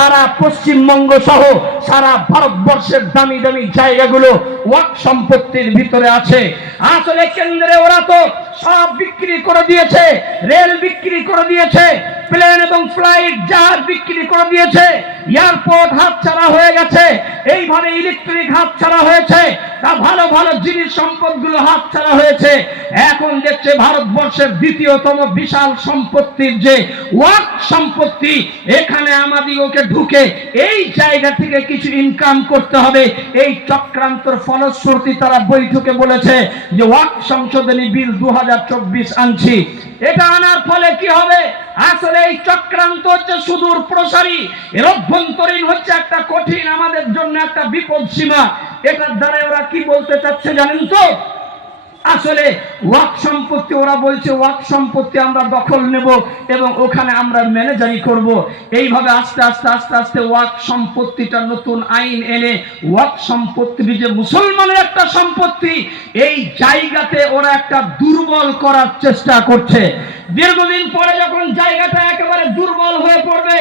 সারা পশ্চিমবঙ্গ সহ সারা ভারতবর্ষের দামি দামি জায়গাগুলো ওয়াক্ফ সম্পত্তির ভিতরে আছে। আসলে কেন্দ্রে ওরা তো সব বিক্রি করে দিয়েছে, রেল বিক্রি করে দিয়েছে, প্লেন এবং ফ্লাইট জাহাজ বিক্রি করে দিয়েছে, এয়ারপোর্ট হাতছাড়া হয়ে গেছে, এইভাবে ইলেকট্রিক হাতছাড়া হয়েছে, তা ভালো ভালো জিনিস সম্পদগুলো হাতছাড়া হয়েছে। এখন দেখছে ভারতবর্ষের দ্বিতীয়তম বিশাল সম্পত্তির যে ওয়াক্ফ সম্পত্তি, এখানে আমাদিগকে ঢুকে এই জায়গা থেকে কিছু ইনকাম করতে হবে। এই চক্রান্তর ফলশ্রুতি তারা বৈঠকে বলেছে যে ওয়াক্ফ সংশোধনী বিল 2024 আনছি। এটা আনার ফলে কি হবে? আসলে এই চক্রান্ত হচ্ছে সুদূর প্রসারী, এর অভ্যন্তরীণ হচ্ছে একটা কঠিন আমাদের জন্য একটা বিপদ সীমা। এটার দ্বারা ওরা কি বলতে চাচ্ছে জানেন তো? আসলে ওয়াক্ফ সম্পত্তি, ওরা বলছে ওয়াক্ফ সম্পত্তি আমরা দখল নেব এবং ওখানে আমরা ম্যানেজারি করব। এইভাবে আস্তে আস্তে আস্তে আস্তে ওয়াক্ফ সম্পত্তিটা নতুন আইন এনে ওয়াক্ফ সম্পত্তি যে মুসলমানের একটা সম্পত্তি, এই জায়গাতে ওরা একটা দুর্বল করার চেষ্টা করছে। দীর্ঘদিন পরে যখন জায়গাটা একেবারে দুর্বল হয়ে পড়বে,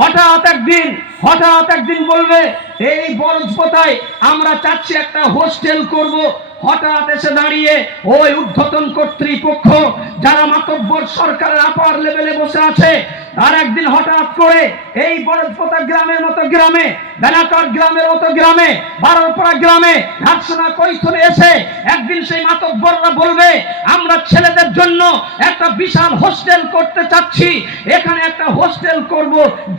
হঠাৎ একদিন বলবে এই বরজপতায় আমরা চাচ্ছি একটা হোস্টেল করব। হঠাৎ এসে দাঁড়িয়ে ওই উদ্ধতন কর্তৃপক্ষ যারা মাতব্বর সরকারের আপার লেভেলে বসে আছে, আর একদিন হঠাৎ করে এই বরজপতা গ্রামের মতো গ্রামে, বেনাকর গ্রামের মতো গ্রামে, বারোপাড়া গ্রামে, ঘাটসোনা কৈথনে এসে একদিন সেই মাতব্বররা বলবে আমরা ছেলেদের জন্য একটা বিশাল হোস্টেল করতে চাচ্ছি, এখানে একটা হোস্টেল করব।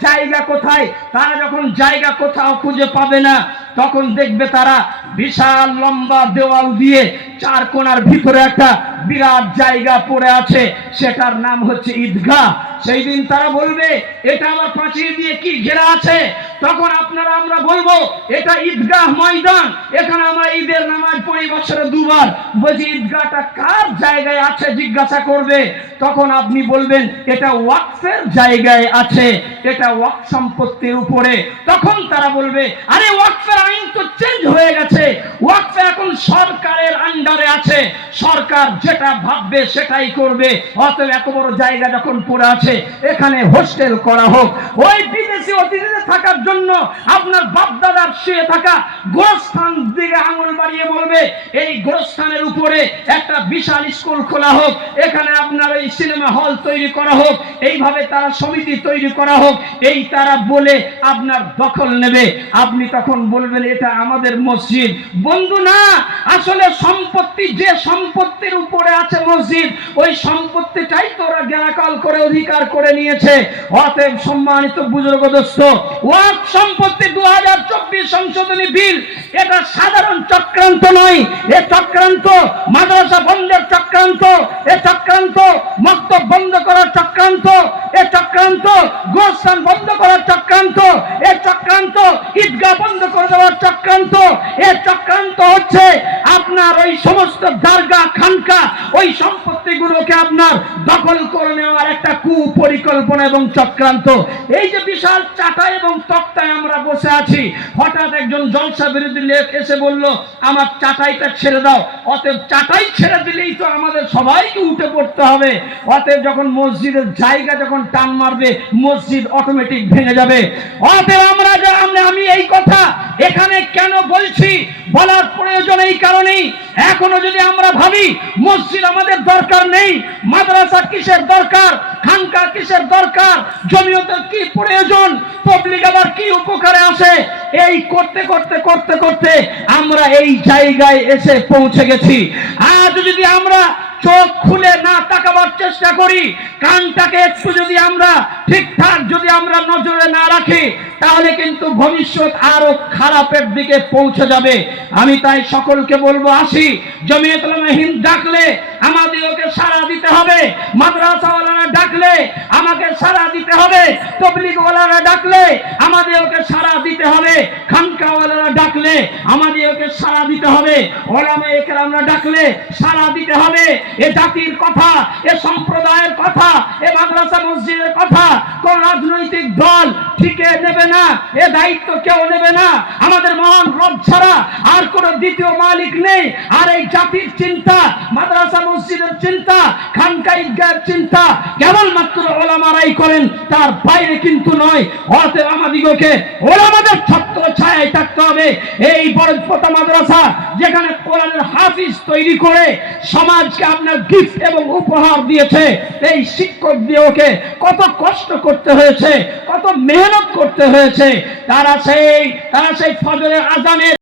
জায়গা কোথায়? তারা যখন জায়গা কোথাও খুঁজে পাবে না, তখন দেখবে তারা বিশাল লম্বা দেওয়াল দিয়ে চার কোণার ভিতরে একটা বিরাট জায়গা পড়ে আছে, সেটার নাম হচ্ছে ঈদগাহ। সেই দিন তারা বলবে এটা আমার প্রাচীর দিয়ে কি ঘেরা আছে, তখন আমরা বলবো এটা ঈদগাহ ময়দান, এখানে আমরা ঈদের নামাজ পড়ি বছরে দুবার। বলছি ঈদগাহটা কার জায়গায় আছে জিজ্ঞাসা করবে, তখন আপনি বলবেন এটা ওয়াকফের জায়গায় আছে, এটা ওয়াকফ সম্পত্তির উপরে। তখন তারা বলবে আরে ওয়াকফের আইন তো চেঞ্জ হয়ে গেছে, ওয়াকফ এখন সরকারের আন্ডারে আছে, সরকার যেটা ভাববে সেটাই করবে, অতএব এত বড় জায়গা যখন পড়ে আছে এখানে হোস্টেল করা হোক। ওই বিদেশি অতিথিদের থাকার জন্য আপনার বাপদাদার শুয়ে থাকা গোরস্থান দিকে আঙুল বাড়িয়ে বলবে এই গোরস্থানের উপরে একটা বিশাল স্কুল খোলা হোক, এখানে আপনার এই সিনেমা হল তৈরি করা হোক, এইভাবে তারা সমিতি তৈরি করা হোক, এই তারা বলে আপনার দখল নেবে। আপনি তখন বলবেন এটা আমাদের মসজিদ। বন্ধু না, আসলে সম্পত্তি যে সম্পত্তির উপরে আছে মসজিদ, ওই সম্পত্তিটাই তো ওরা জ্ঞানাকাল করে অধিকার করে নিয়েছে। অতএব সম্মানিত বুজুর্গ দোস্ত, ওয়াক্ফ সম্পত্তি 2024 সংশোধনী বিল এটা সাধারণ চক্রান্ত নয়, এ চক্রান্ত মাদ্রাসা বন্ধের চক্রান্ত, এ চক্রান্ত মক্তব বন্ধ করার চক্রান্ত, এ চক্রান্ত গোরস্থান বন্ধ করার চক্রান্ত, এ চক্রান্ত ঈদগাহ বন্ধ করে দেওয়ার চক্রান্ত, এ চক্রান্ত হচ্ছে আপনার ওই সমস্ত দরগা খানকা ওই সম্পত্তিগুলোকে আপনার দখল করে নেওয়ার একটা কুপরিকল্পনা এবং চক্রান্ত। এই যে বিশাল চাটাই এবং তক্তায় আমরা বসে আছি, হঠাৎ একজন জলসা বিরোধী লোক এসে বলল আমার চাটাইটা ছেড়ে দাও। অতএব চাটাই ছেড়ে দিলেই তো আমাদের সবাইকে উঠে পড়তে হবে। অতএব যখন মসজিদের জায়গা যখন টান মারবে, মসজিদ অটোমেটিক ভেঙে যাবে। অতএব আমি এই কথা এখানে কেন বলছি, বলার প্রয়োজন এই কারণেই, এখনো যদি আমরা ভাবি মসজিদ আমাদের দরকার নেই, মাদ্রাসা কিসের দরকার, খানকা কিসের দরকার, জমিয়তের কি প্রয়োজন, পাবলিক আবার কি উপকারে আসে, এই করতে করতে করতে করতে আমরা এই জায়গায় এসে পৌঁছে গেছি। আজ যদি আমরা চোখ খুলে না তাকাবার চেষ্টা করি, কানটাকে একটু যদি আমরা ঠিকঠাক যদি আমরা নজরে না রাখি, তাহলে কিন্তু ভবিষ্যৎ আরো খারাপের দিকে পৌঁছে যাবে। আমি তাই সকলকে বলবো আসি, জমিয়ত উলামা হিন্দ ডাকলে আমাদেরকে সাড়া দিতে হবে, মাদ্রাসাওয়ালারা ডাকলে আমাকে সাড়া দিতে হবে, তাবলীগওয়ালারা ডাকলে আমাদেরকে সাড়া দিতে হবে, খানকাওয়ালারা ডাকলে আমাদেরকে সাড়া দিতে হবে, উলামায়ে কেরামরা ডাকলে সাড়া দিতে হবে। এ জাতির কথা, এ সম্প্রদায়ের কথা, এ মাদ্রাসা মসজিদের কথা কোন রাজনৈতিক দল ঠিকই নেবে না, এ দায়িত্ব কেউ নেবে না। আমাদের মহান রব ছাড়া আর কোন দ্বিতীয় মালিক নেই। আর এই জাতির চিন্তা, মাদ্রাসা মসজিদের চিন্তা, খানকা ঈদগাহের চিন্তা কেবলমাত্র ওলামারাই করেন, তার বাইরে কিন্তু নয়। অতএব আমাদিগকে ওলামাদের ছত্র ছায়ায় থাকতে হবে। এই বরজপোতা মাদ্রাসা যেখানে কোরআনের হাফিজ তৈরি করে সমাজকে আপনার গিফট এবং উপহার দিয়েছে, এই শিক্ষক দিয়েওকে কত কষ্ট করতে হয়েছে, কত মেহনত করতে হয়েছে। তারা সেই ফজরের আজানের